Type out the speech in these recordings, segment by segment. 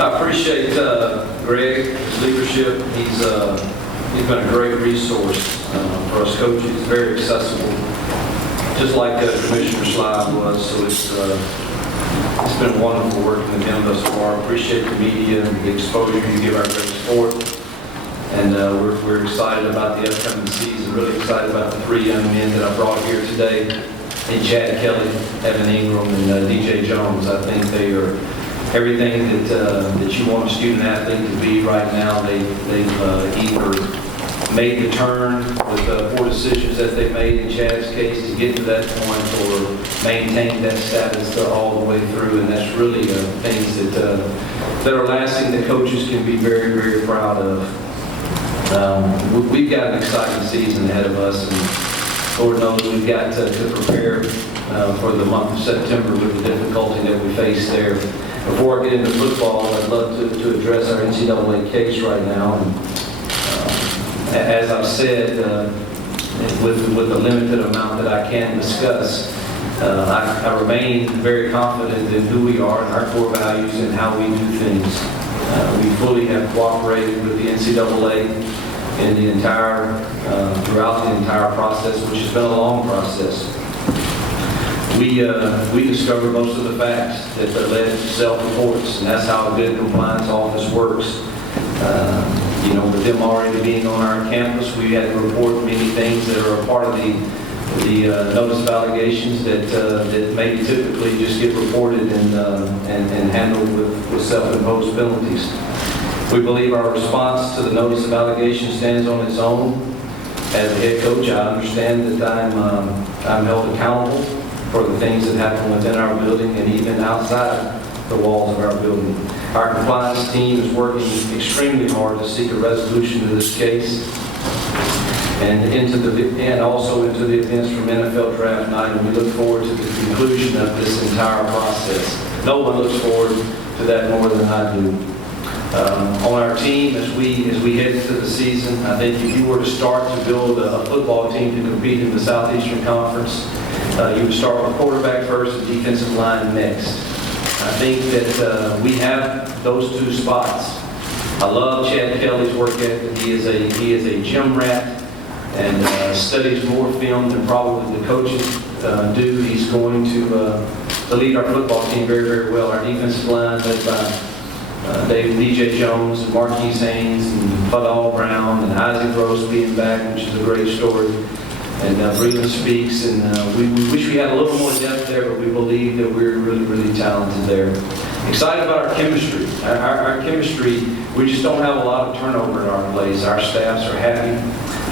I appreciate Greg, his leadership. He's been a great resource for us coaches. He's very accessible, just like Commissioner Slide was. So it's been wonderful working with him thus far. I appreciate the media and the exposure you give our great sport. And we're excited about the upcoming season. Really excited about the 3 young men that I brought here today. And Chad Kelly, Evan Ingram, and DJ Jones. I think they are everything that you want a student athlete to be right now. They've either made the turn with 4 decisions that they made in Chad's case to get to that point, or maintain that status all the way through. And that's really things that are lasting that coaches can be very, very proud of. We've got an exciting season ahead of us, and Lord knows we've got to prepare for the month of September with the difficulty that we face there. Before I get into football, I'd love to address our NCAA case right now. And as I've said, with the limited amount that I can discuss, I remain very confident in who we are and our core values and how we do things. We fully have cooperated with the NCAA in the throughout the entire process, which has been a long process. We discovered most of the facts that led to self-reports, and that's how a good compliance office works. With them already being on our campus, we had to report many things that are a part of the notice of allegations that maybe typically just get reported and handled with self-imposed penalties. We believe our response to the notice of allegation stands on its own. As a head coach, I understand that I'm held accountable for the things that happen within our building and even outside the walls of our building. Our compliance team is working extremely hard to seek a resolution to this case and also into the events from NFL Draft Night, and we look forward to the conclusion of this entire process. No one looks forward to that more than I do. On our team, as we head into the season, I think if you were to start to build a football team to compete in the Southeastern Conference, you would start with quarterback first and defensive line next. I think that we have those 2 spots. I love Chad Kelly's work ethic. He is a gym rat and studies more film than probably the coaches do. He's going to lead our football team very, very well. Our defensive line led by DJ Jones and Marquise Haynes and Bud All Brown and Isaac Rose being back, which is a great story. And Breland Speaks, and we wish we had a little more depth there, but we believe that we're really, really talented there. Excited about our chemistry. Our chemistry, we just don't have a lot of turnover in our place. Our staffs are happy.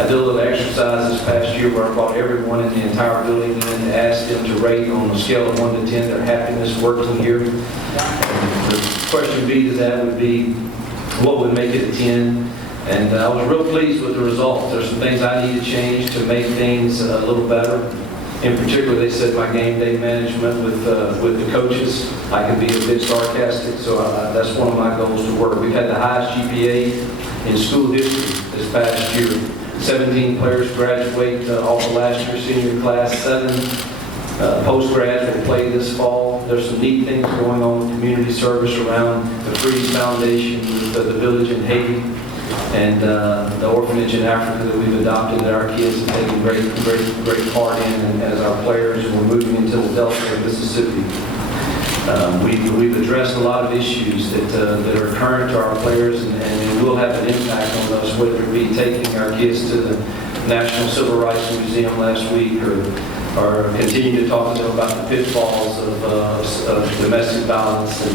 I did a little exercise this past year where I brought everyone in the entire building in and asked them to rate on a scale of 1 to 10 their happiness working here. And the question B to that would be, what would make it a 10? And I was real pleased with the results. There's some things I need to change to make things a little better. In particular, they said my game day management with the coaches. I can be a bit sarcastic, so that's one of my goals to work. We've had the highest GPA in school history this past year. 17 players graduate off of last year's senior class. 7 post-grads will play this fall. There's some neat things going on with community service around the Freeze Foundation, with the village in Haiti, and the orphanage in Africa that we've adopted that our kids have taken great part in and as our players, and we're moving into the Delta of Mississippi. We've addressed a lot of issues that are current to our players and it will have an impact on us, whether it be taking our kids to the National Civil Rights Museum last week or continue to talk to them about the pitfalls of domestic violence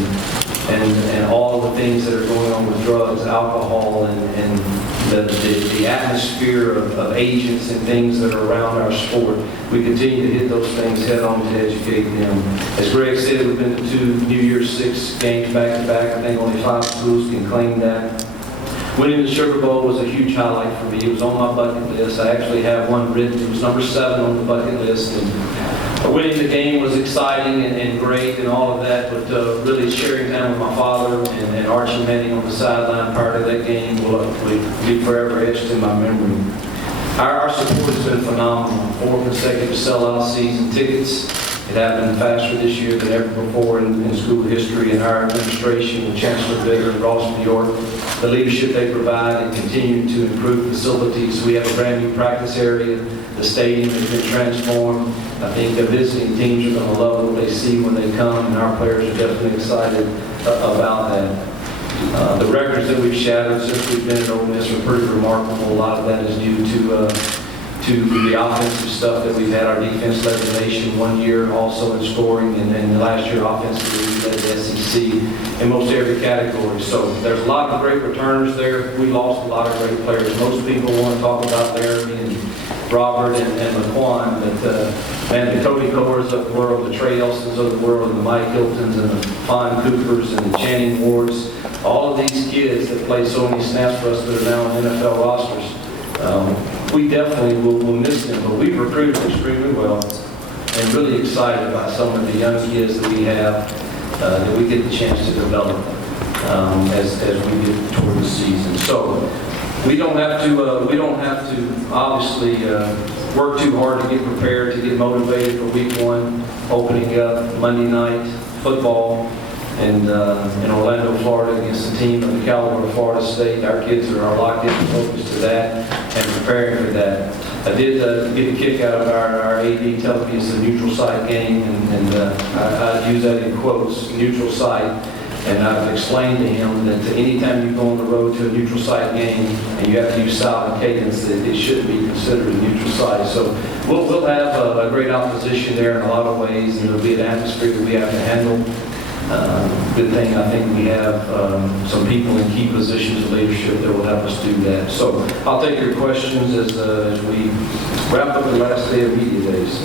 and all the things that are going on with drugs, alcohol, and the atmosphere of agents and things that are around our sport. We continue to hit those things head on to educate them. As Greg said, we've been to 2 New Year's 6 games back to back. I think only 5 schools can claim that. Winning the Sugar Bowl was a huge highlight for me. It was on my bucket list. I actually have one written. It was number 7 on the bucket list. And winning the game was exciting and great and all of that, but really sharing time with my father and Archie Manning on the sideline prior to that game will be forever etched in my memory. Our support has been phenomenal. 4 consecutive sellout season tickets. It happened faster this year than ever before in school history, and our administration, the Chancellor Bitter in Ross, New York, the leadership they provide and continue to improve facilities. We have a brand new practice area. The stadium has been transformed. I think the visiting teams are going to love what they see when they come, and our players are definitely excited about that. The records that we've shattered since we've been at Ole Miss are pretty remarkable. A lot of that is due to the offensive stuff that we've had. Our defense led the nation one year also in scoring, and then last year offensively we led the SEC in most every category. So there's a lot of great returners there. We lost a lot of great players. Most people want to talk about Laramie and Robert and Laquan, but man, the Cody Cores of the world, the Trey Elsons of the world, and the Mike Hiltons and the Fine Coopers and the Channing Wards, all of these kids that play so many snaps for us that are now on NFL rosters, we definitely will miss them, but we've recruited extremely well and really excited about some of the young kids that we have that we get the chance to develop as we get toward the season. So we don't have to obviously work too hard to get prepared, to get motivated for week one, opening up Monday night football and in Orlando, Florida, against a team of the caliber of Florida State. Our kids are locked in and focused to that and preparing for that. I did get a kick out of our AD telling me it's a neutral site game, and I use that in quotes, neutral site. And I've explained to him that anytime you go on the road to a neutral site game and you have to use silent cadence, that it shouldn't be considered a neutral site. So we'll have a great opposition there in a lot of ways, and it'll be an atmosphere that we have to handle. Good thing I think we have some people in key positions of leadership that will help us do that. So I'll take your questions as we wrap up the last day of media days.